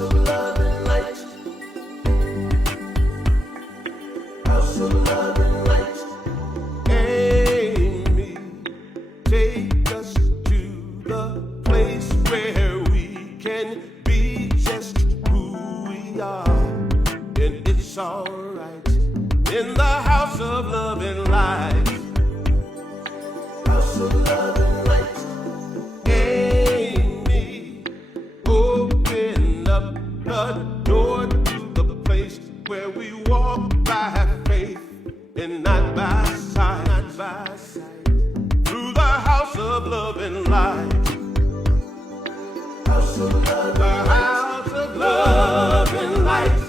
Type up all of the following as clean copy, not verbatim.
of love and light. House of love and light. Amy, take us to the place where we can be just who we are. And it's alright in the house of love and light. House of love and light. Amy, open up the door to the place where we walk by faith and not by sight, not by sight. Through the house of love and light. House of love, the house of love and light.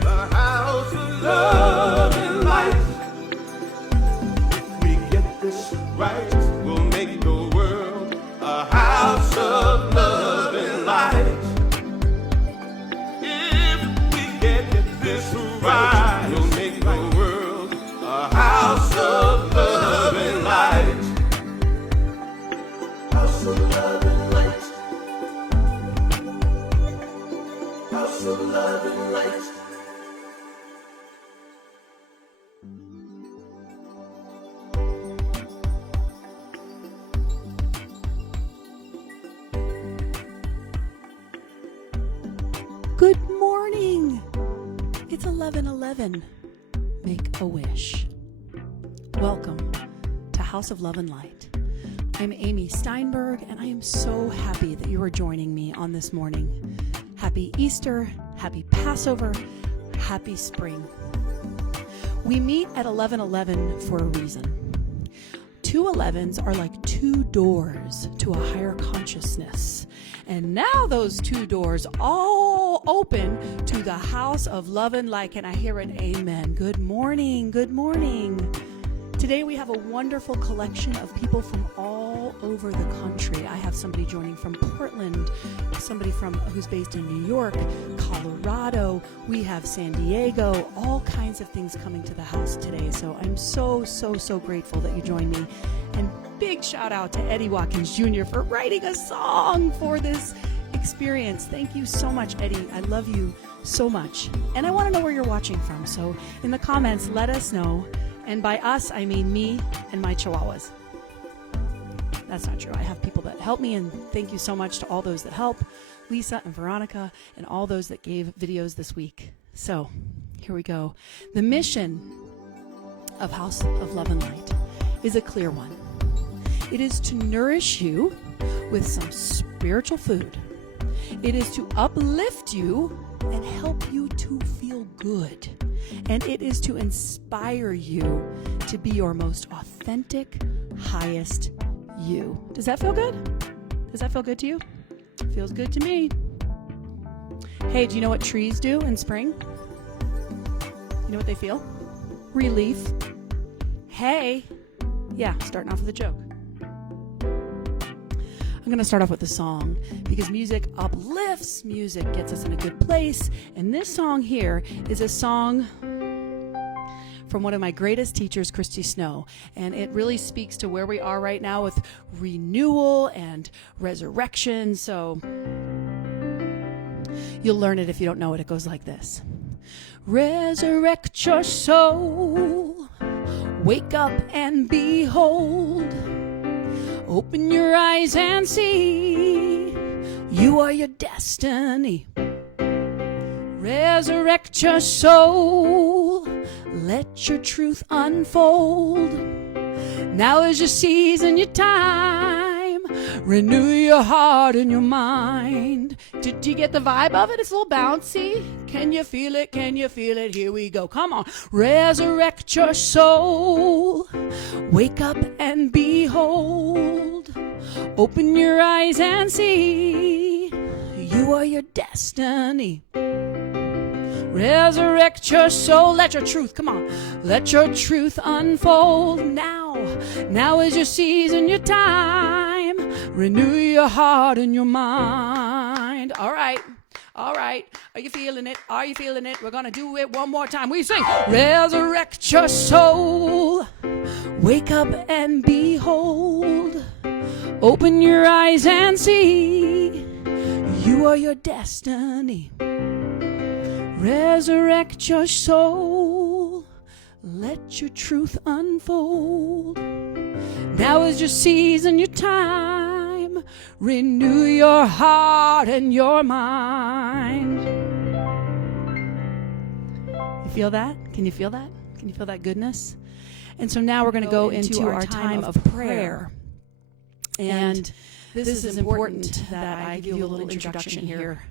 The house of love and light. If we get this right, we'll make the world a house of love and light. If we get this right, we'll make the world a house of love and light. House of love and light. House of love and light. Good morning. It's 11:11. Make a wish. Welcome to House of Love and Light. I'm Amy Steinberg, and I am so happy that you are joining me on this morning. Happy Easter, happy Passover, happy spring. We meet at 11:11 for a reason. 2 11s are like 2 doors to a higher consciousness. And now those 2 doors all open to the house of love and light. Can I hear an amen? Good morning. Good morning. Today we have a wonderful collection of people from all over the country. I have somebody joining from Portland, somebody who's based in New York, Colorado. We have San Diego, all kinds of things coming to the house today. So I'm so grateful that you joined me. And big shout out to Eddie Watkins Jr. for writing a song for this experience. Thank you so much, Eddie. I love you so much. And I want to know where you're watching from. So in the comments, let us know. And by us, I mean me and my chihuahuas. That's not true. I have people that help me, and thank you so much to all those that help, Lisa and Veronica, and all those that gave videos this week. So here we go. The mission of House of Love and Light is a clear one. It is to nourish you with some spiritual food. It is to uplift you and help you to feel good. And it is to inspire you to be your most authentic, highest you. Does that feel good? Does that feel good to you? Feels good to me. Hey, do you know what trees do in spring? You know what they feel? Relief. Hey. Yeah, starting off with a joke. I'm going to start off with a song because music uplifts, music gets us in a good place. And this song here is a song from one of my greatest teachers, Christy Snow. And it really speaks to where we are right now with renewal and resurrection. So you'll learn it if you don't know it. It goes like this. Resurrect your soul. Wake up and behold. Open your eyes and see, you are your destiny. Resurrect your soul, let your truth unfold. Now is your season, your time. Renew your heart and your mind. Did you get the vibe of it? It's a little bouncy. Can you feel it? Can you feel it? Here we go. Come on. Resurrect your soul. Wake up and behold. Open your eyes and see. You are your destiny. Resurrect your soul. Let your truth, come on. Let your truth unfold now. Now is your season, your time. Renew your heart and your mind. All right. All right. Are you feeling it? Are you feeling it? We're going to do it one more time. We sing. Resurrect your soul. Wake up and behold. Open your eyes and see. You are your destiny. Resurrect your soul. Let your truth unfold. Now is your season, your time. Renew your heart and your mind. You feel that? Can you feel that? Can you feel that goodness? And so now we're going to go into our time of prayer. And this is important that I give you a little introduction here.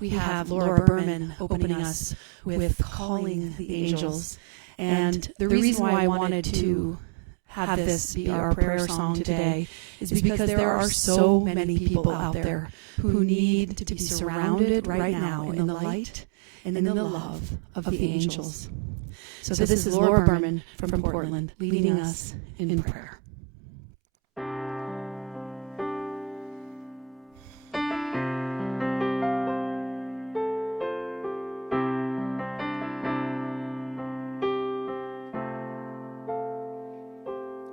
We have Laura Berman opening us with Calling the Angels. And the reason why I wanted to have this be our prayer song today is because there are so many people out there who need to be surrounded right now in the light and in the love of the angels. So this is Laura Berman from Portland leading us in prayer.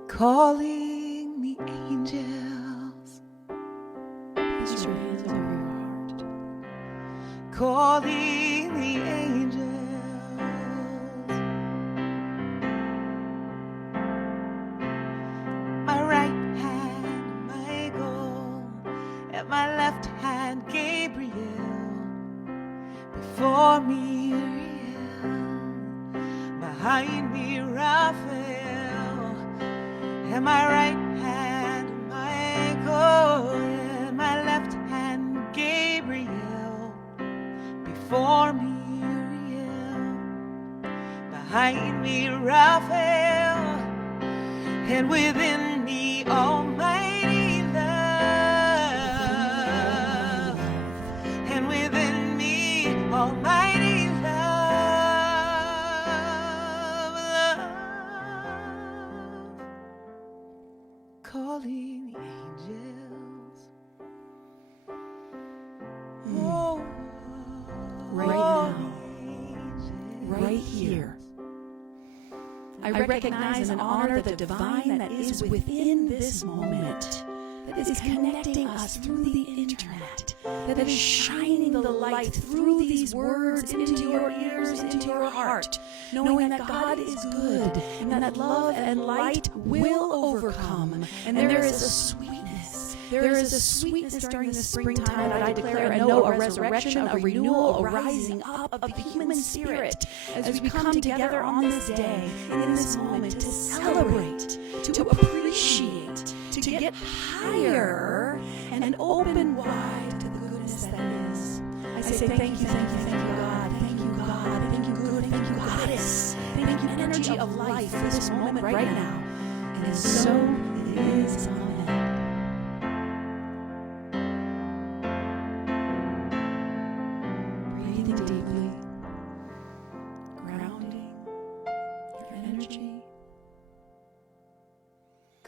Calling the angels. Place your hands over your heart. Calling the angels. My right hand, Michael, at my left hand, Gabriel. Before me, Uriel. Behind me, Raphael. And my right hand, Michael, and my left hand, Gabriel. Before me, Uriel. Behind me, Raphael. And within me, almighty love. And within me, almighty love. Calling the angels. Oh, Right now, right here. I recognize and honor the divine that is within this moment, that is connecting us through the internet, that is shining the light through these words into your ears, into your heart, knowing that God is good and that love and light will overcome. And there is a sweetness. There is a sweetness during the springtime that I declare and know a resurrection, a renewal, a rising up of the human spirit as we come together on this day, in this moment, to celebrate, to appreciate, to get higher and open wide to the goodness that is. I say thank you, thank you, thank you, God. Thank you, God. Thank you, good. Thank you, Goddess. Thank you, energy of life for this moment right now. And so it is. Amen. Breathing deeply, grounding your energy.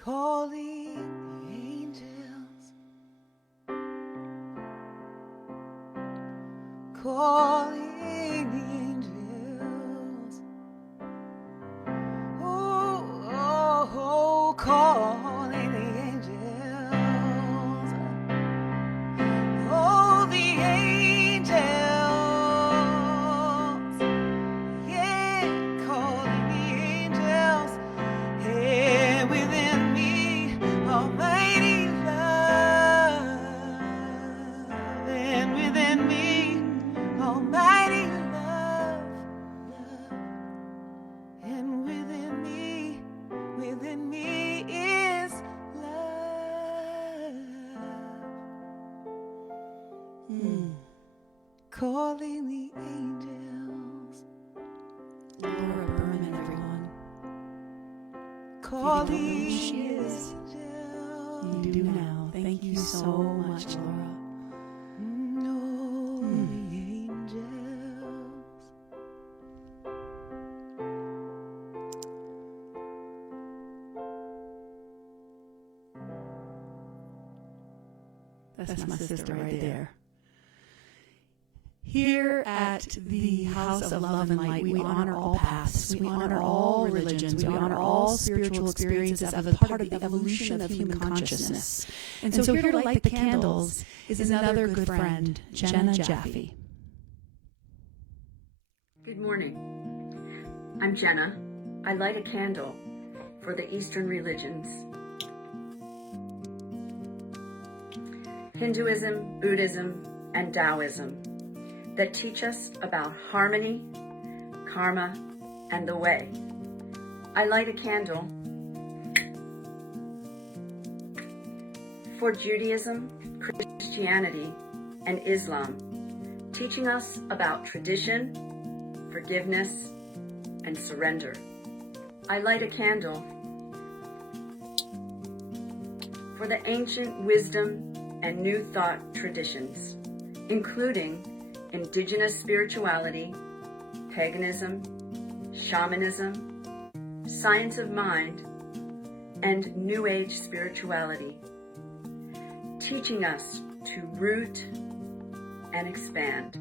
calling the angels. Calling the angels. Oh, oh, oh, calling the angels. Oh, the angels. Yeah, calling the angels. And within me, almighty love. And within me, almighty love, love. And within me is love. Calling the angels. Laura Berman, everyone. Calling If you don't know who she the is, angels. You do now. Thank you so much, Laura. No, the angels. That's my sister right there. Here at the House of Love and Light, we honor all paths, we honor all religions, we honor all spiritual experiences as a part of the evolution of human consciousness. And so here to light the candles is another good friend, Jenna Jaffe. Good morning. I'm Jenna. I light a candle for the Eastern religions. Hinduism, Buddhism, and Taoism that teach us about harmony, karma, and the way. I light a candle for Judaism, Christianity, and Islam, teaching us about tradition, forgiveness, and surrender. I light a candle for the ancient wisdom and new thought traditions, including indigenous spirituality, paganism, shamanism, science of mind, and New Age spirituality, teaching us to root and expand.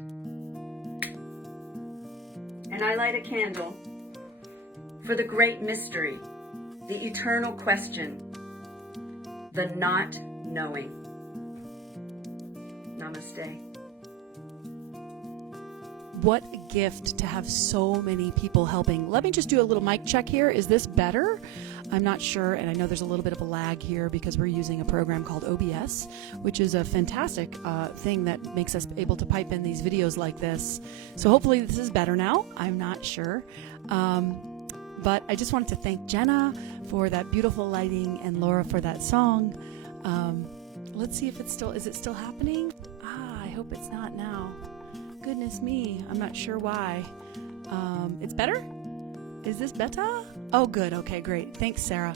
And I light a candle for the great mystery, the eternal question, the not knowing. Namaste. What a gift to have so many people helping. Let me just do a little mic check here. Is this better? I'm not sure, and I know there's a little bit of a lag here because we're using a program called OBS, which is a fantastic thing that makes us able to pipe in these videos like this. So hopefully this is better now. I'm not sure. But I just wanted to thank Jenna for that beautiful lighting and Laura for that song. Let's see if is it still happening? I hope it's not now. Goodness me, I'm not sure why. It's better? Is this better? Oh, good. Okay, great. Thanks, Sarah.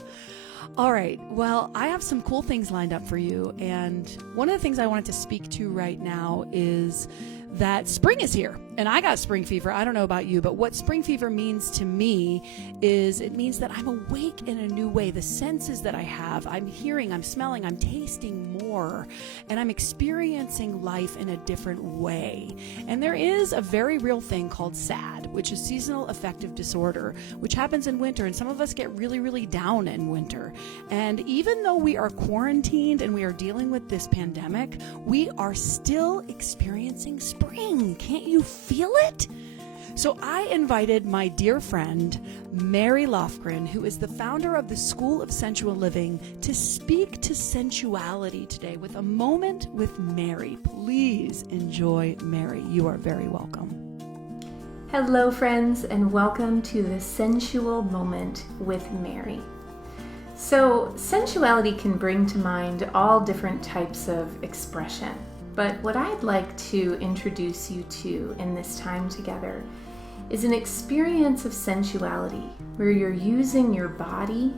All right. Well, I have some cool things lined up for you. And one of the things I wanted to speak to right now is that spring is here. And I got spring fever. I don't know about you, but what spring fever means to me is it means that I'm awake in a new way. The senses that I have, I'm hearing, I'm smelling, I'm tasting more, and I'm experiencing life in a different way. And there is a very real thing called SAD, which is seasonal affective disorder, which happens in winter. And some of us get really, really down in winter. And even though we are quarantined and we are dealing with this pandemic, we are still experiencing spring. Can't you feel it? So I invited my dear friend, Mary Lofgren, who is the founder of the School of Sensual Living, to speak to sensuality today with a moment with Mary. Please enjoy Mary. You are very welcome. Hello, friends, and welcome to the Sensual Moment with Mary. So, sensuality can bring to mind all different types of expression. But what I'd like to introduce you to in this time together is an experience of sensuality where you're using your body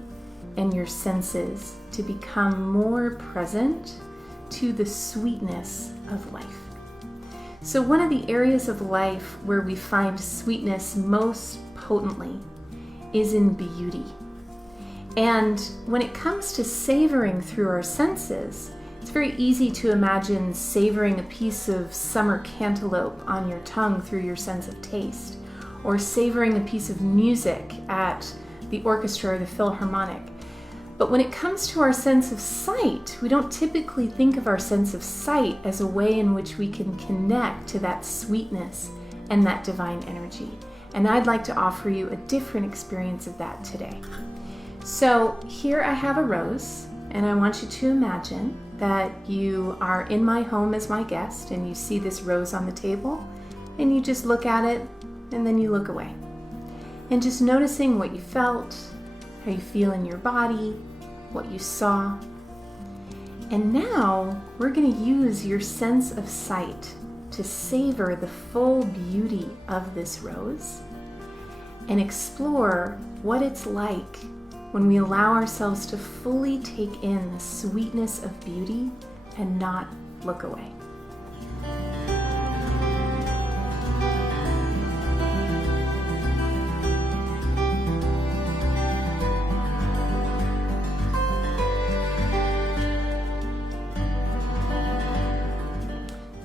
and your senses to become more present to the sweetness of life. So one of the areas of life where we find sweetness most potently is in beauty. And when it comes to savoring through our senses, it's very easy to imagine savoring a piece of summer cantaloupe on your tongue through your sense of taste, or savoring a piece of music at the orchestra or the Philharmonic. But when it comes to our sense of sight, we don't typically think of our sense of sight as a way in which we can connect to that sweetness and that divine energy. And I'd like to offer you a different experience of that today. So here I have a rose, and I want you to imagine that you are in my home as my guest and you see this rose on the table and you just look at it and then you look away. And just noticing what you felt, how you feel in your body, what you saw. And now we're going to use your sense of sight to savor the full beauty of this rose and explore what it's like when we allow ourselves to fully take in the sweetness of beauty and not look away.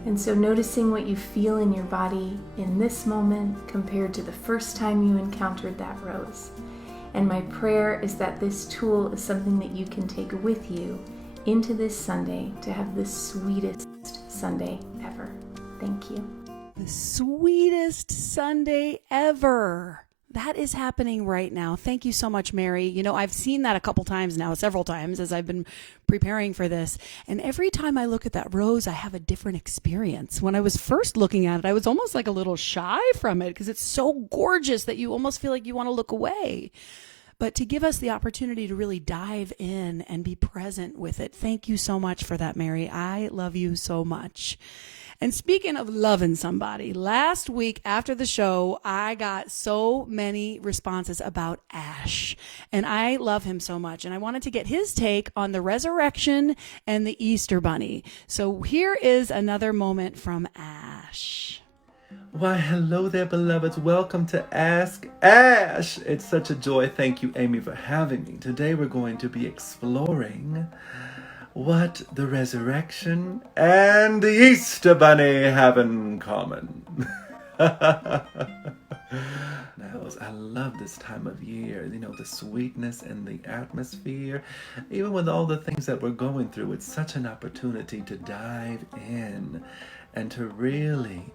And so noticing what you feel in your body in this moment compared to the first time you encountered that rose. And my prayer is that this tool is something that you can take with you into this Sunday to have the sweetest Sunday ever. Thank you. The sweetest Sunday ever. That is happening right now. Thank you so much, Mary. You know, I've seen that a couple times now, several times as I've been preparing for this. And every time I look at that rose, I have a different experience. When I was first looking at it, I was almost like a little shy from it because it's so gorgeous that you almost feel like you want to look away. But to give us the opportunity to really dive in and be present with it. Thank you so much for that, Mary. I love you so much. And speaking of loving somebody, last week after the show, I got so many responses about Ash. And I love him so much. And I wanted to get his take on the resurrection and the Easter Bunny. So here is another moment from Ash. Why, hello there, beloveds. Welcome to Ask Ash. It's such a joy. Thank you, Amy, for having me. Today we're going to be exploring what the resurrection and the Easter Bunny have in common. Now, I love this time of year, you know, the sweetness and the atmosphere. Even with all the things that we're going through, it's such an opportunity to dive in and to really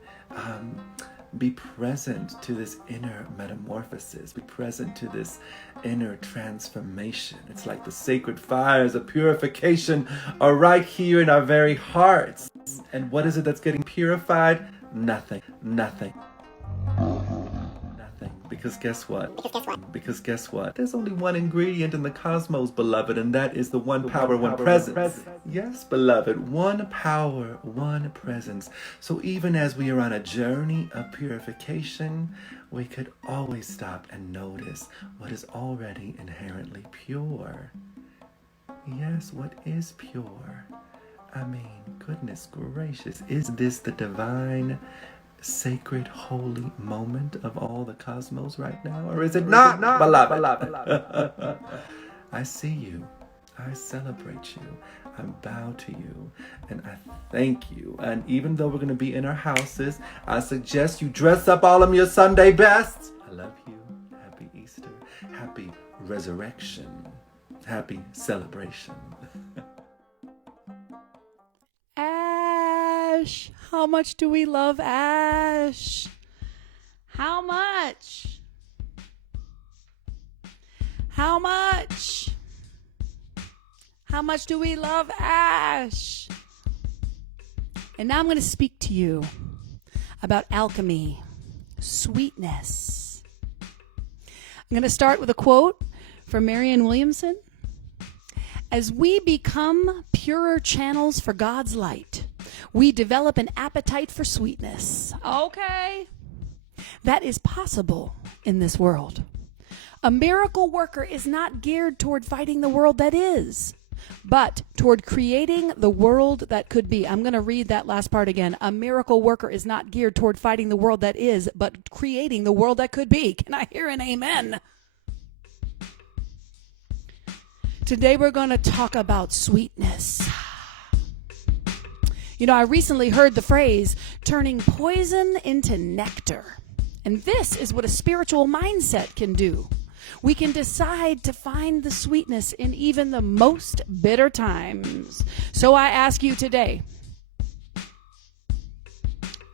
be present to this inner metamorphosis, be present to this inner transformation. It's like the sacred fires of purification are right here in our very hearts. And what is it that's getting purified? Nothing. Because guess what? There's only one ingredient in the cosmos, beloved, and that is the one power, one presence. Yes, beloved, one power, one presence. So even as we are on a journey of purification, we could always stop and notice what is already inherently pure. Yes, what is pure? I mean, goodness gracious, is this the divine, sacred, holy moment of all the cosmos right now? Or is it not, beloved? I see you. I celebrate you. I bow to you. And I thank you. And even though we're going to be in our houses, I suggest you dress up all of your Sunday best. I love you. Happy Easter. Happy resurrection. Happy celebration. Ash. How much do we love Ash? How much? How much? How much do we love Ash? And now I'm going to speak to you about alchemy, sweetness. I'm going to start with a quote from Marianne Williamson. As we become purer channels for God's light, we develop an appetite for sweetness. Okay. That is possible in this world. A miracle worker is not geared toward fighting the world that is, but toward creating the world that could be. I'm going to read that last part again. A miracle worker is not geared toward fighting the world that is, but creating the world that could be. Can I hear an amen? Today we're going to talk about sweetness. You know, I recently heard the phrase, turning poison into nectar. And this is what a spiritual mindset can do. We can decide to find the sweetness in even the most bitter times. So I ask you today,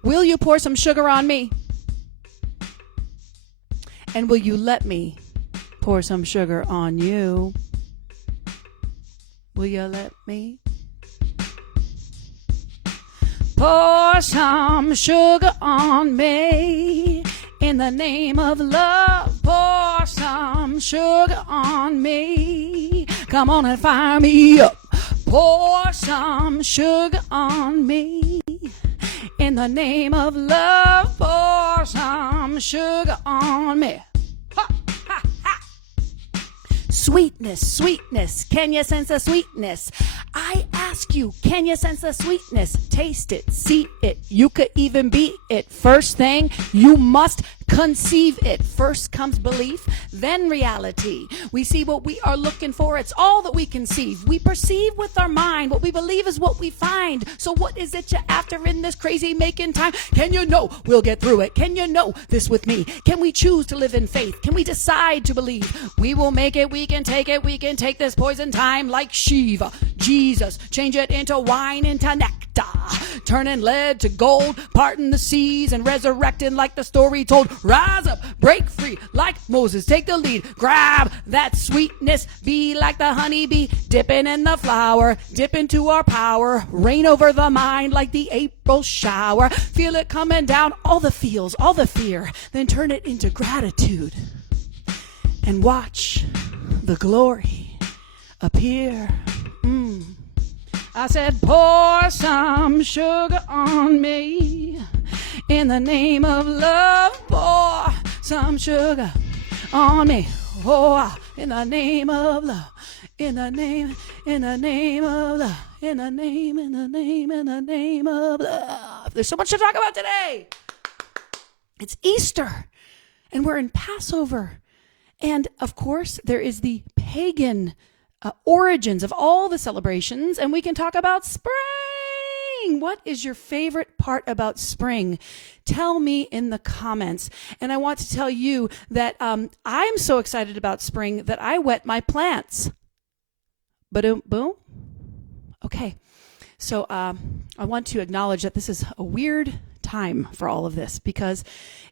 will you pour some sugar on me? And will you let me pour some sugar on you? Will you let me? Pour some sugar on me in the name of love. Pour some sugar on me. Come on and fire me up. Pour some sugar on me in the name of love. Pour some sugar on me. Ha, ha, ha. Sweetness, sweetness. Can you sense the sweetness? I ask you, can you sense the sweetness? Taste it, see it. You could even beat it. First thing, you must conceive it. First comes belief, then reality. We see what we are looking for. It's all that we conceive. We perceive with our mind. What we believe is what we find. So what is it you're after in this crazy making time? Can you know we'll get through it? Can you know this with me? Can we choose to live in faith? Can we decide to believe? We will make it. We can take it. We can take this poison time like Shiva. Jesus, change it into wine, into nectar. Turning lead to gold, parting the seas and resurrecting like the story told. Rise up, break free like Moses, take the lead. Grab that sweetness, be like the honeybee, dipping in the flower, dip into our power. Rain over the mind like the April shower. Feel it coming down, all the feels, all the fear. Then turn it into gratitude and watch the glory appear. I said, pour some sugar on me. In the name of love, pour some sugar on me. Oh, in the name of love. In the name of love. In the name of love. There's so much to talk about today. It's Easter, and we're in Passover. And, of course, there is the pagan origins of all the celebrations, and we can talk about spring. What is your favorite part about spring? Tell me in the comments. And I want to tell you that I'm so excited about spring that I wet my plants. Boom, boom. Okay, so I want to acknowledge that this is a weird time for all of this because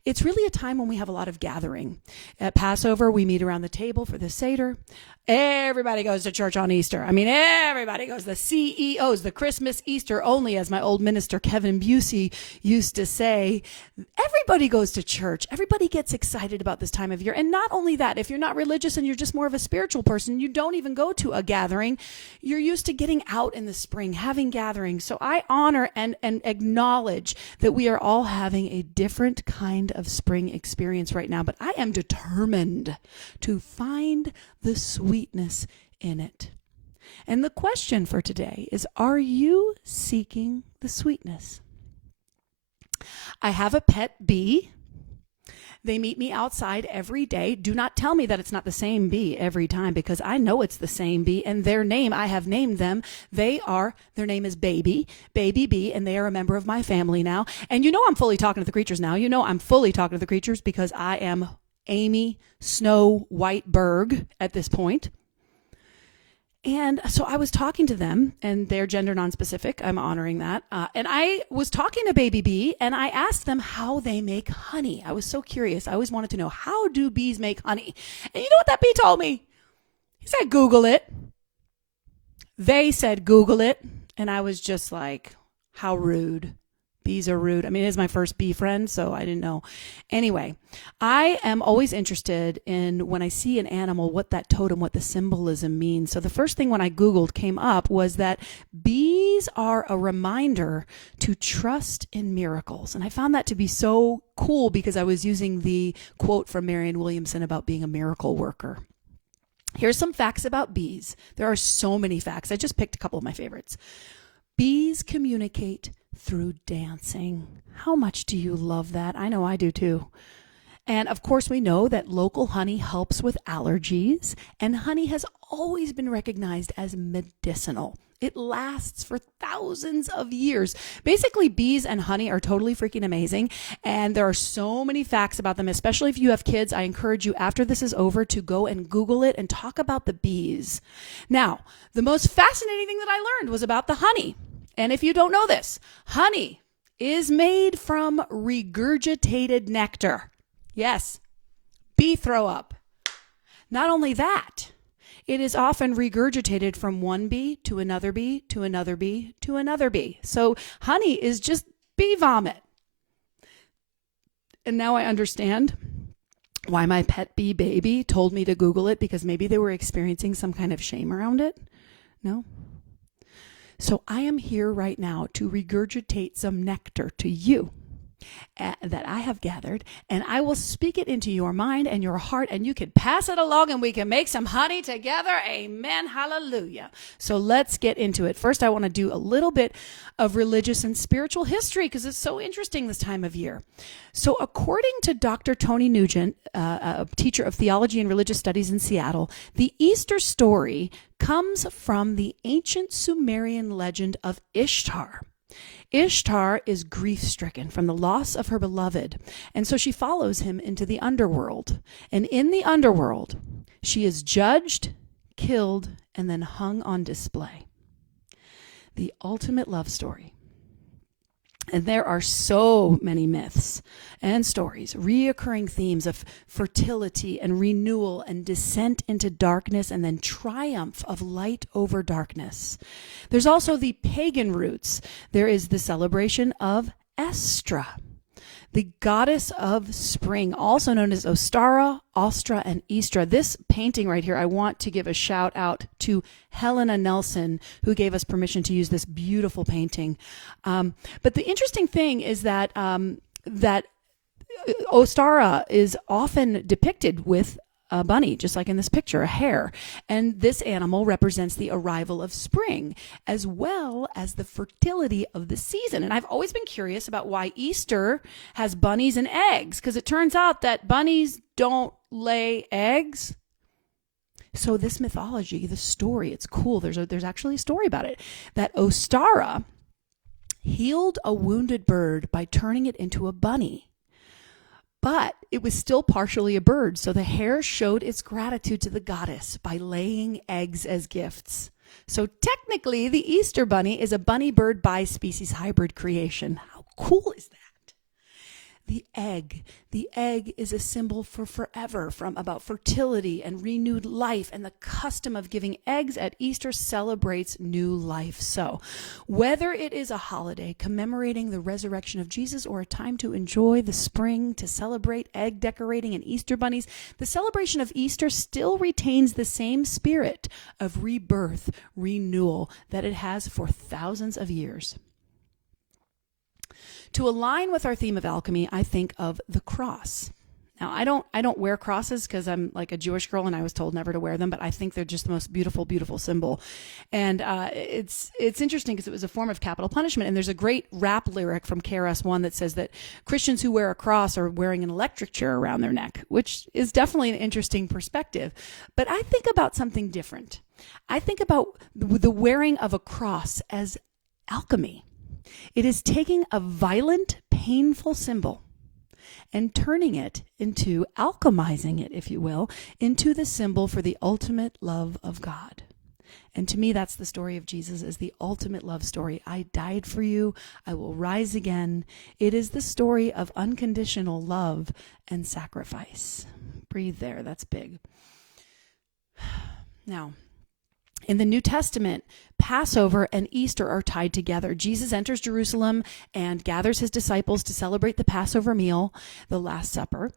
it's really a time when we have a lot of gathering. At Passover, we meet around the table for the Seder. Everybody goes to church on Easter. I mean, everybody goes. The CEOs, the Christmas Easter only, as my old minister Kevin Busey used to say. Everybody goes to church. Everybody gets excited about this time of year. And not only that, if you're not religious and you're just more of a spiritual person, you don't even go to a gathering. You're used to getting out in the spring, having gatherings. So I honor and acknowledge that we are all having a different kind of spring experience right now. But I am determined to find the sweetness in it. And the question for today is, are you seeking the sweetness? I have a pet bee. They meet me outside every day. Do not tell me that it's not the same bee every time, because I know it's the same bee, and their name, I have named them. Their name is Baby Bee, and they are a member of my family now. And you know I'm fully talking to the creatures now. You know I'm fully talking to the creatures because I am Amy Snow White Berg at this point. And so I was talking to them, and they're gender nonspecific. I'm honoring that. And I was talking to Baby Bee, and I asked them how they make honey. I was so curious. I always wanted to know, how do bees make honey? And you know what that bee told me? He said, Google it. They said, Google it. And I was just like, how rude. Bees are rude. I mean, it is my first bee friend, so I didn't know. Anyway, I am always interested in, when I see an animal, what that totem, what the symbolism means. So the first thing when I Googled came up was that bees are a reminder to trust in miracles. And I found that to be so cool because I was using the quote from Marianne Williamson about being a miracle worker. Here's some facts about bees. There are so many facts. I just picked a couple of my favorites. Bees communicate through dancing. How much do you love that? I know I do too. And of course, we know that local honey helps with allergies, and honey has always been recognized as medicinal. It lasts for thousands of years. Basically, bees and honey are totally freaking amazing, and there are so many facts about them, especially if you have kids. I encourage you, after this is over, to go and Google it and talk about the bees. Now, the most fascinating thing that I learned was about the honey. And if you don't know this, honey is made from regurgitated nectar. Yes, bee throw up. Not only that, it is often regurgitated from one bee to another bee to another bee to another bee. So honey is just bee vomit. And now I understand why my pet bee Baby told me to Google it, because maybe they were experiencing some kind of shame around it. No? So I am here right now to regurgitate some nectar to you. that I have gathered, and I will speak it into your mind and your heart, and you can pass it along, and we can make some honey together. Amen. Hallelujah. So let's get into it. First, I want to do a little bit of religious and spiritual history because it's so interesting this time of year. So according to Dr. Tony Nugent, a teacher of theology and religious studies in Seattle, the Easter story comes from the ancient Sumerian legend of Ishtar. Ishtar is grief-stricken from the loss of her beloved, and so she follows him into the underworld. And in the underworld, she is judged, killed, and then hung on display. The ultimate love story. And there are so many myths and stories, reoccurring themes of fertility and renewal and descent into darkness and then triumph of light over darkness. There's also the pagan roots. There is the celebration of Estra, the goddess of spring, also known as Ostara, Ostra, and Istra. This painting right here, I want to give a shout out to Helena Nelson, who gave us permission to use this beautiful painting. But the interesting thing is that that Ostara is often depicted with a bunny, just like in this picture, a hare. And this animal represents the arrival of spring, as well as the fertility of the season. And I've always been curious about why Easter has bunnies and eggs, because it turns out that bunnies don't lay eggs. So this mythology, the story, it's cool. There's actually a story about it, that Ostara healed a wounded bird by turning it into a bunny. But it was still partially a bird, so the hare showed its gratitude to the goddess by laying eggs as gifts. So technically, the Easter bunny is a bunny-bird bi-species hybrid creation. How cool is that? The egg is a symbol for forever, from about fertility and renewed life, and the custom of giving eggs at Easter celebrates new life. So whether it is a holiday commemorating the resurrection of Jesus or a time to enjoy the spring, to celebrate egg decorating and Easter bunnies, the celebration of Easter still retains the same spirit of rebirth, renewal that it has for thousands of years. To align with our theme of alchemy, I think of the cross. Now, I don't wear crosses because I'm like a Jewish girl and I was told never to wear them, but I think they're just the most beautiful, beautiful symbol. And it's interesting because it was a form of capital punishment. And there's a great rap lyric from KRS-One that says that Christians who wear a cross are wearing an electric chair around their neck, which is definitely an interesting perspective. But I think about something different. I think about the wearing of a cross as alchemy. It is taking a violent, painful symbol and turning it into, alchemizing it, if you will, into the symbol for the ultimate love of God. And to me, that's the story of Jesus, as the ultimate love story. I died for you. I will rise again. It is the story of unconditional love and sacrifice. Breathe there. That's big. Now, in the New Testament, Passover and Easter are tied together. Jesus enters Jerusalem and gathers his disciples to celebrate the Passover meal, the Last Supper.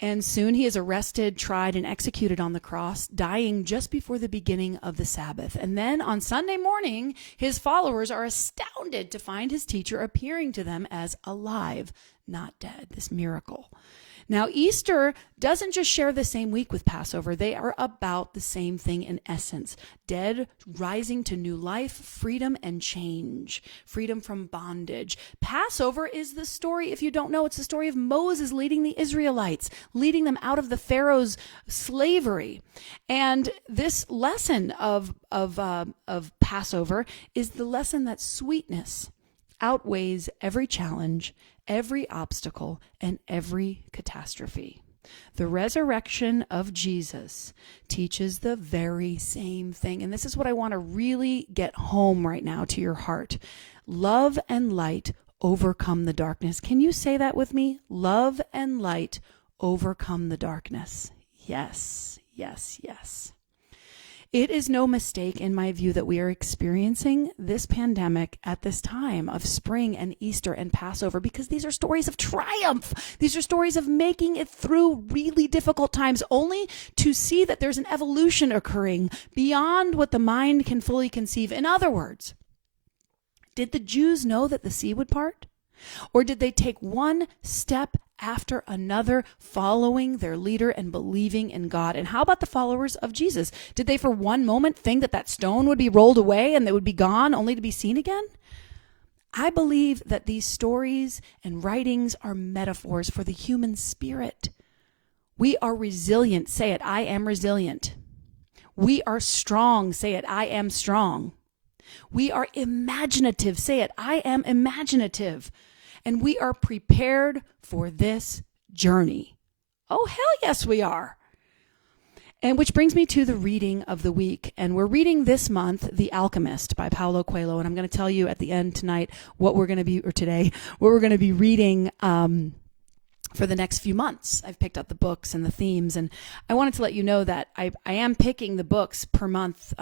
And soon he is arrested, tried, and executed on the cross, dying just before the beginning of the Sabbath. And then on Sunday morning, his followers are astounded to find his teacher appearing to them as alive, not dead. This miracle. Now, Easter doesn't just share the same week with Passover. They are about the same thing in essence. Dead rising to new life, freedom and change, freedom from bondage. Passover is the story, if you don't know, it's the story of Moses leading the Israelites, leading them out of the Pharaoh's slavery. And this lesson of Passover is the lesson that sweetness outweighs every challenge, every obstacle, and every catastrophe. The resurrection of Jesus teaches the very same thing. And this is what I want to really get home right now to your heart. Love and light overcome the darkness. Can you say that with me? Love and light overcome the darkness. Yes, yes, yes. It is no mistake, in my view, that we are experiencing this pandemic at this time of spring and Easter and Passover, because these are stories of triumph. These are stories of making it through really difficult times, only to see that there's an evolution occurring beyond what the mind can fully conceive. In other words, did the Jews know that the sea would part? Or did they take one step after another, following their leader and believing in God? And how about the followers of Jesus? Did they for one moment think that that stone would be rolled away and they would be gone only to be seen again? I believe that these stories and writings are metaphors for the human spirit. We are resilient. Say it, I am resilient. We are strong. Say it, I am strong. We are imaginative. Say it, I am imaginative. And we are prepared for this journey. Oh, hell yes, we are. And which brings me to the reading of the week. And we're reading this month, The Alchemist by Paulo Coelho. And I'm going to tell you at the end tonight what we're going to be, or today, what we're going to be reading for the next few months. I've picked up the books and the themes. And I wanted to let you know that I am picking the books per month,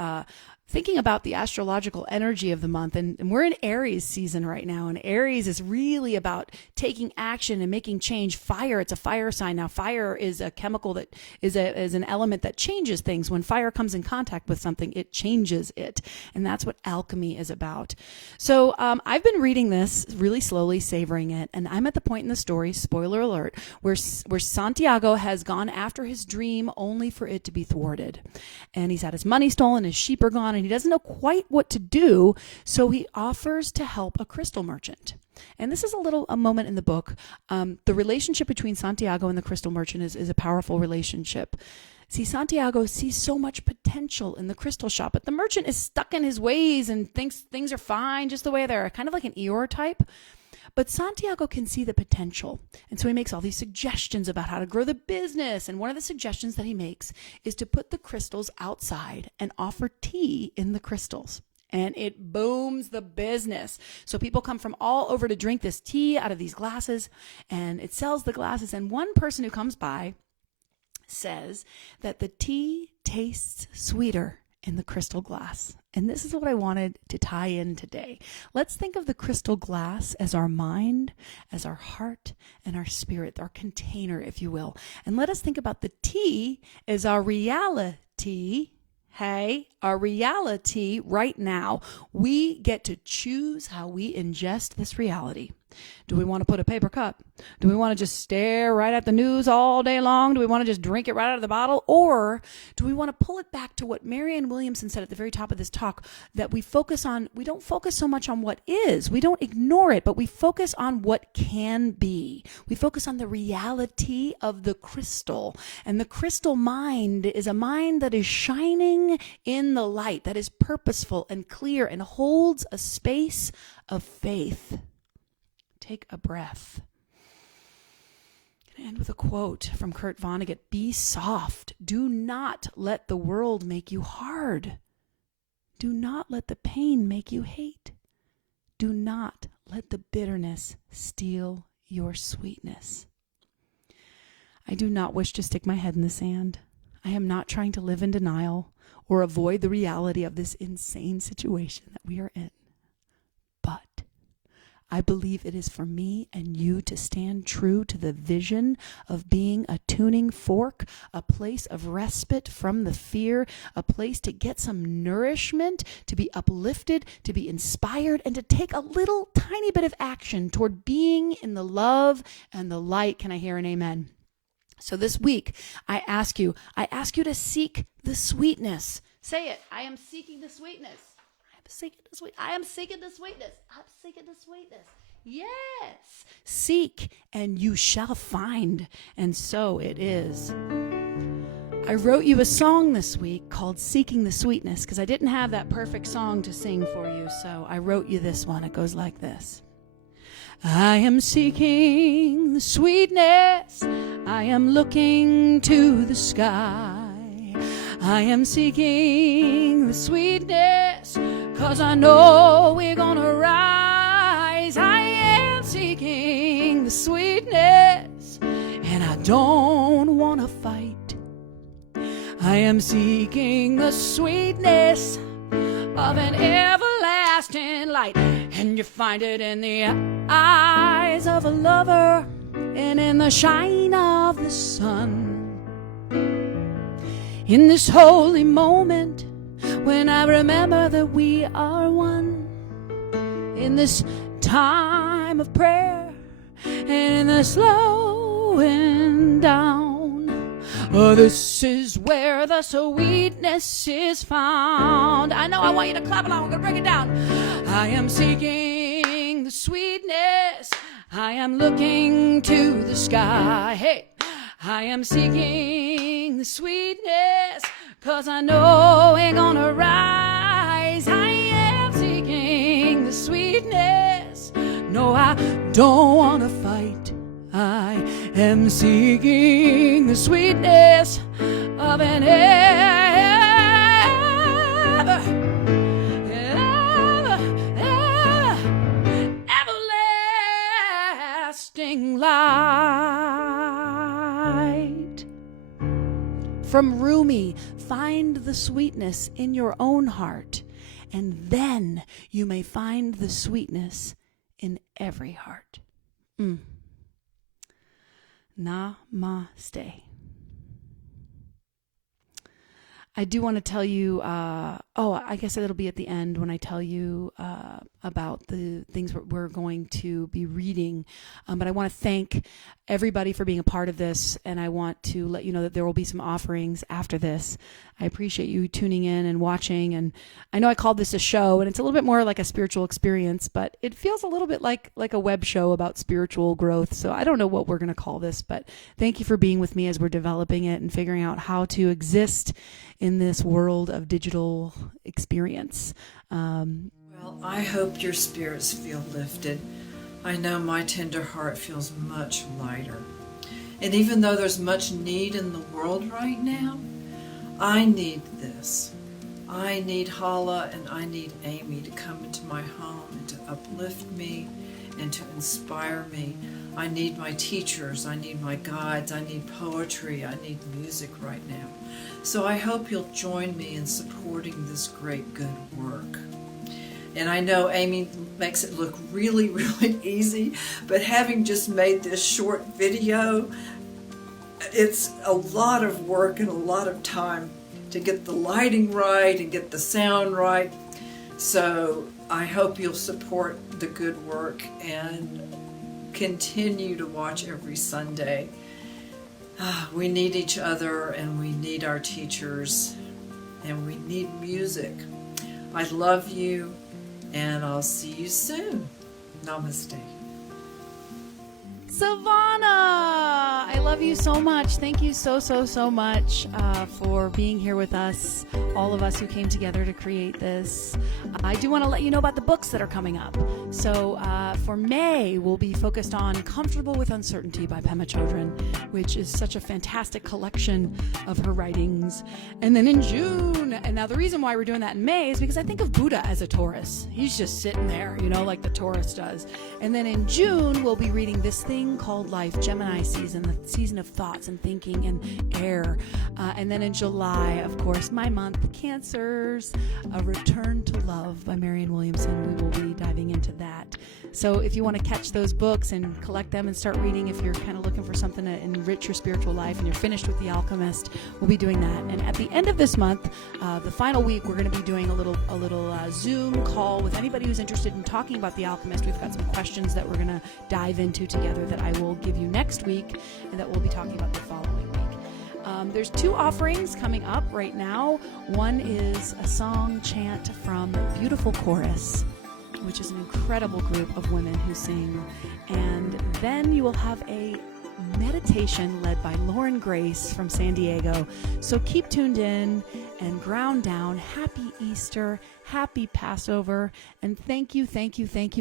thinking about the astrological energy of the month. And we're in Aries season right now. And Aries is really about taking action and making change. Fire, it's a fire sign. Now, fire is a chemical that is an element that changes things. When fire comes in contact with something, it changes it. And that's what alchemy is about. So I've been reading this really slowly, savoring it. And I'm at the point in the story, spoiler alert, where Santiago has gone after his dream only for it to be thwarted. And he's had his money stolen, his sheep are gone, and he doesn't know quite what to do, so he offers to help a crystal merchant. And this is a moment in the book. The relationship between Santiago and the crystal merchant is a powerful relationship. See, Santiago sees so much potential in the crystal shop, but the merchant is stuck in his ways and thinks things are fine just the way they're, kind of like an Eeyore type. But Santiago can see the potential, and so he makes all these suggestions about how to grow the business. And one of the suggestions that he makes is to put the crystals outside and offer tea in the crystals. And it booms the business. So people come from all over to drink this tea out of these glasses, and it sells the glasses. And one person who comes by says that the tea tastes sweeter in the crystal glass. And this is what I wanted to tie in today. Let's think of the crystal glass as our mind, as our heart, and our spirit, our container, if you will. And let us think about the tea as our reality. Hey, our reality right now. We get to choose how we ingest this reality. Do we want to put a paper cup? Do we want to just stare right at the news all day long? Do we want to just drink it right out of the bottle? Or do we want to pull it back to what Marianne Williamson said at the very top of this talk, that we don't focus so much on what is. We don't ignore it, but we focus on what can be. We focus on the reality of the crystal. And the crystal mind is a mind that is shining in the light, that is purposeful and clear and holds a space of faith. Take a breath. I'm going to end with a quote from Kurt Vonnegut. Be soft. Do not let the world make you hard. Do not let the pain make you hate. Do not let the bitterness steal your sweetness. I do not wish to stick my head in the sand. I am not trying to live in denial or avoid the reality of this insane situation that we are in. But I believe it is for me and you to stand true to the vision of being a tuning fork, a place of respite from the fear, a place to get some nourishment, to be uplifted, to be inspired, and to take a little tiny bit of action toward being in the love and the light. Can I hear an amen? So this week, I ask you to seek the sweetness. Say it. I am seeking the sweetness. I am seeking the sweetness. I'm seeking the sweetness. Yes. Seek and you shall find. And so it is. I wrote you a song this week called Seeking the Sweetness because I didn't have that perfect song to sing for you. So I wrote you this one. It goes like this. I am seeking the sweetness. I am looking to the sky. I am seeking the sweetness, 'cause I know we're gonna rise. I am seeking the sweetness, and I don't wanna fight. I am seeking the sweetness of an everlasting light. And you find it in the eyes of a lover and in the shine of the sun. In this holy moment, when I remember that we are one, in this time of prayer and in the slowing down. This is where the sweetness is found. I know, I want you to clap along. We're going to break it down. I am seeking the sweetness. I am looking to the sky. Hey, I am seeking the sweetness, 'cause I know we're gonna rise. I am seeking the sweetness. No, I don't wanna fight. I am seeking the sweetness of an everlasting light. From Rumi, find the sweetness in your own heart, and then you may find the sweetness in every heart. Namaste. I do want to tell you, I guess it'll be at the end when I tell you about the things we're going to be reading. But I want to thank everybody for being a part of this, and I want to let you know that there will be some offerings after this. I appreciate you tuning in and watching, and I know I called this a show, and it's a little bit more like a spiritual experience, but it feels a little bit like a web show about spiritual growth, so I don't know what we're going to call this, but thank you for being with me as we're developing it and figuring out how to exist in this world of digital experience. Well, I hope your spirits feel lifted. I know my tender heart feels much lighter. And even though there's much need in the world right now, I need this. I need HOLLA and I need Amy to come into my home and to uplift me and to inspire me. I need my teachers, I need my guides, I need poetry, I need music right now. So I hope you'll join me in supporting this great good work. And I know Amy makes it look really, really easy, but having just made this short video, it's a lot of work and a lot of time to get the lighting right and get the sound right. So I hope you'll support the good work and continue to watch every Sunday. We need each other and we need our teachers and we need music. I love you and I'll see you soon. Namaste. Savannah, I love you so much. Thank you so much for being here with us, all of us who came together to create this. I do want to let you know about the books that are coming up. So for May, we'll be focused on Comfortable with Uncertainty by Pema Chodron, which is such a fantastic collection of her writings. And then in June, and now the reason why we're doing that in May is because I think of Buddha as a Taurus. He's just sitting there, like the Taurus does. And then in June, we'll be reading this thing called Life, Gemini season, the season of thoughts and thinking and air. And then in July, of course, my month, Cancers, A Return to Love by Marianne Williamson. We will be diving into that. So if you want to catch those books and collect them and start reading, if you're kind of looking for something to enrich your spiritual life and you're finished with The Alchemist, we'll be doing that. And at the end of this month, the final week, we're going to be doing a little Zoom call with anybody who's interested in talking about The Alchemist. We've got some questions that we're going to dive into together that I will give you next week and that we'll be talking about the following week. There's 2 offerings coming up right now. One is a song chant from Beautiful Chorus, which is an incredible group of women who sing. And then you will have a meditation led by Lauren Grace from San Diego. So keep tuned in and ground down. Happy Easter, happy Passover, and thank you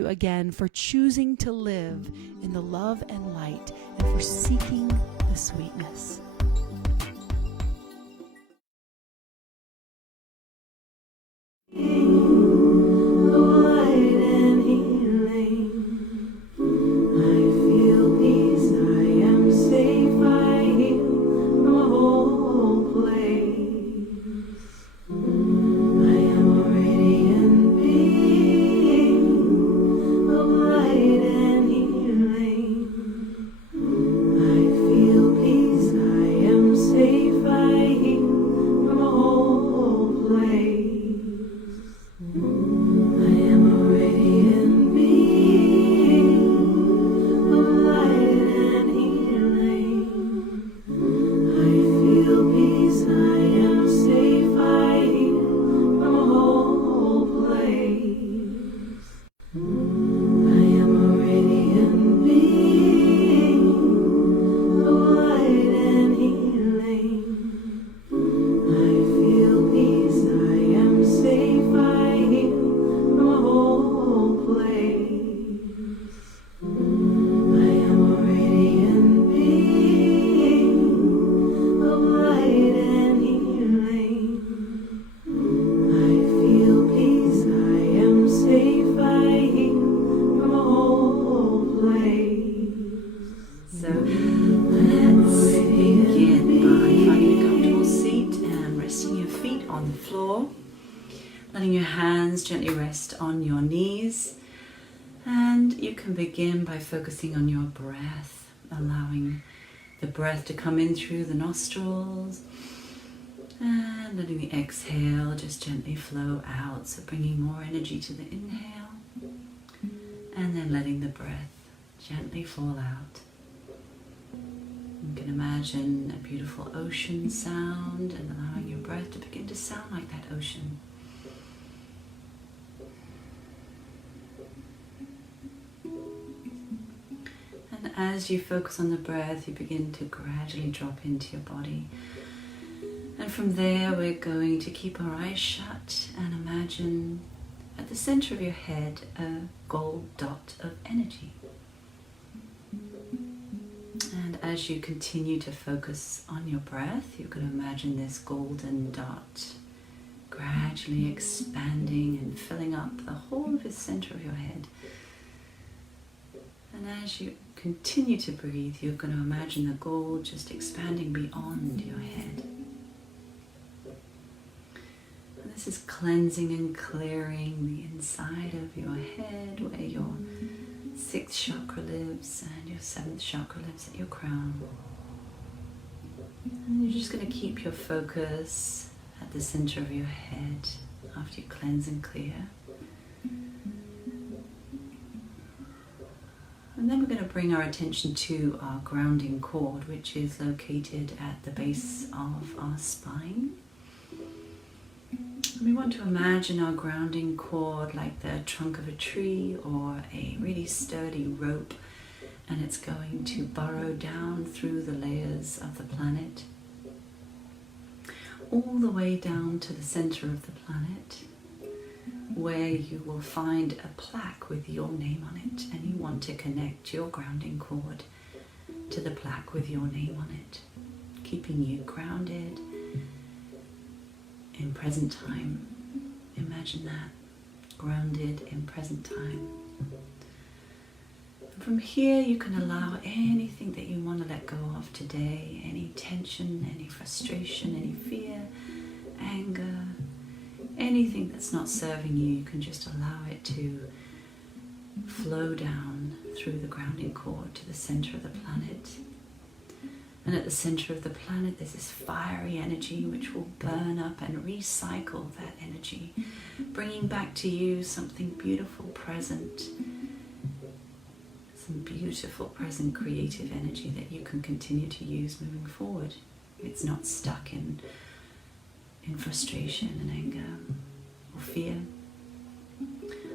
again for choosing to live in the love and light and for seeking the sweetness. I feel peace. And you can begin by focusing on your breath, allowing the breath to come in through the nostrils and letting the exhale just gently flow out. So bringing more energy to the inhale and then letting the breath gently fall out. You can imagine a beautiful ocean sound and allowing your breath to begin to sound like that ocean. And as you focus on the breath, you begin to gradually drop into your body. And from there, we're going to keep our eyes shut and imagine at the center of your head a gold dot of energy. And as you continue to focus on your breath, you can imagine this golden dot gradually expanding and filling up the whole of the center of your head. And as you continue to breathe, you're going to imagine the gold just expanding beyond your head. And this is cleansing and clearing the inside of your head, where your 6th chakra lives and your 7th chakra lives at your crown. And you're just going to keep your focus at the center of your head after you cleanse and clear. And then we're going to bring our attention to our grounding cord, which is located at the base of our spine. We want to imagine our grounding cord like the trunk of a tree or a really sturdy rope, and it's going to burrow down through the layers of the planet, all the way down to the center of the planet, where you will find a plaque with your name on it, and you want to connect your grounding cord to the plaque with your name on it, keeping you grounded in present time. Imagine that, grounded in present time. And from here you can allow anything that you want to let go of today, any tension, any frustration, any fear, anger, anything that's not serving you, you can just allow it to flow down through the grounding cord to the center of the planet. And at the center of the planet, there's this fiery energy which will burn up and recycle that energy, bringing back to you something beautiful, present, some beautiful, present, creative energy that you can continue to use moving forward. It's not stuck in frustration and anger or fear.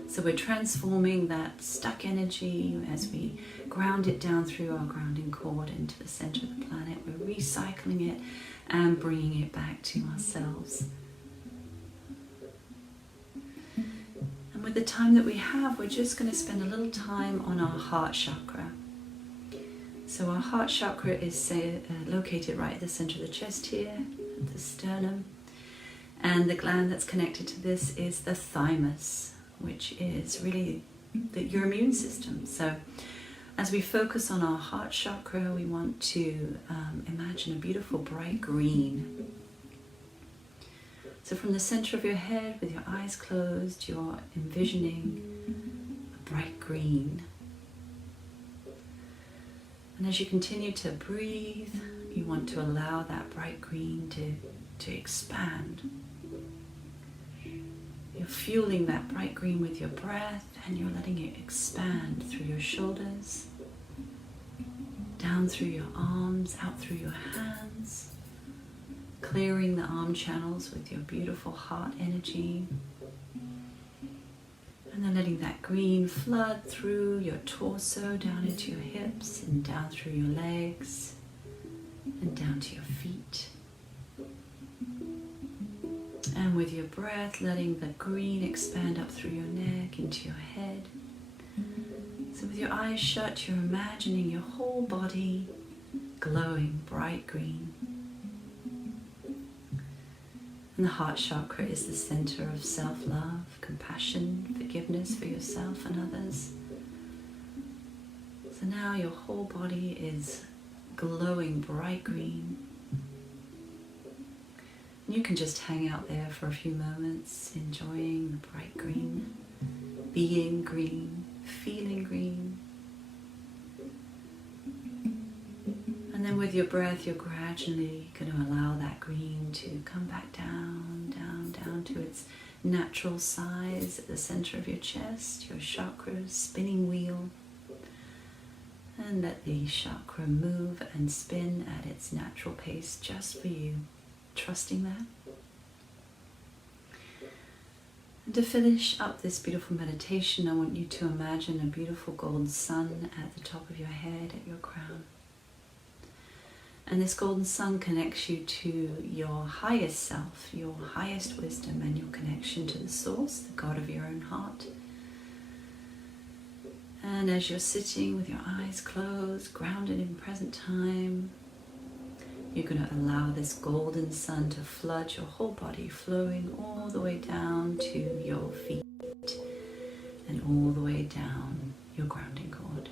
So we're transforming that stuck energy as we ground it down through our grounding cord into the center of the planet. We're recycling it and bringing it back to ourselves. And with the time that we have, we're just going to spend a little time on our heart chakra. So our heart chakra is located right at the center of the chest here, at the sternum. And the gland that's connected to this is the thymus, which is really your immune system. So as we focus on our heart chakra, we want to imagine a beautiful bright green. So from the center of your head, with your eyes closed, you're envisioning a bright green. And as you continue to breathe, you want to allow that bright green to expand. You're fueling that bright green with your breath, and you're letting it expand through your shoulders, down through your arms, out through your hands, clearing the arm channels with your beautiful heart energy, and then letting that green flood through your torso, down into your hips, and down through your legs, and down to your feet. And with your breath, letting the green expand up through your neck, into your head. So with your eyes shut, you're imagining your whole body glowing bright green. And the heart chakra is the center of self-love, compassion, forgiveness for yourself and others. So now your whole body is glowing bright green. You can just hang out there for a few moments, enjoying the bright green being green, feeling green. And then with your breath, you're gradually going to allow that green to come back down, down, down to its natural size at the center of your chest, your chakra spinning wheel. And let the chakra move and spin at its natural pace just for you, trusting that. And to finish up this beautiful meditation, I want you to imagine a beautiful golden sun at the top of your head, at your crown. And this golden sun connects you to your highest self, your highest wisdom, and your connection to the source, the God of your own heart. And as you're sitting with your eyes closed, grounded in present time, you're going to allow this golden sun to flood your whole body, flowing all the way down to your feet and all the way down your grounding cord.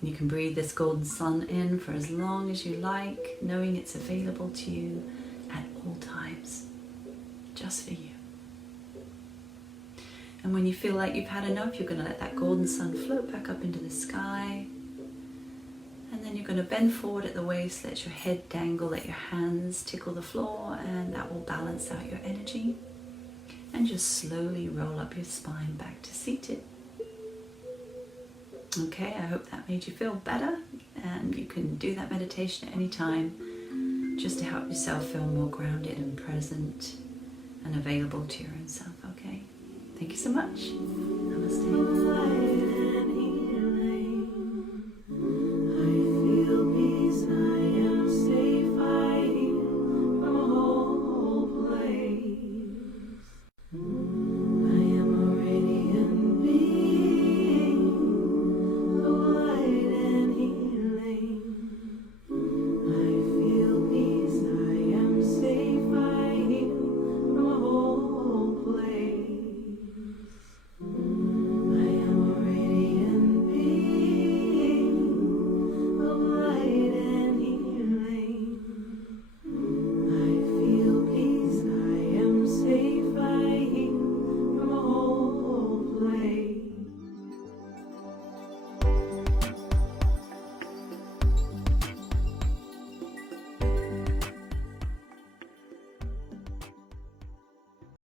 And you can breathe this golden sun in for as long as you like, knowing it's available to you at all times, just for you. And when you feel like you've had enough, you're going to let that golden sun float back up into the sky. And then you're going to bend forward at the waist, let your head dangle, let your hands tickle the floor, and that will balance out your energy. And just slowly roll up your spine back to seated. Okay, I hope that made you feel better. And you can do that meditation at any time, just to help yourself feel more grounded and present and available to your own self, okay? Thank you so much. Namaste.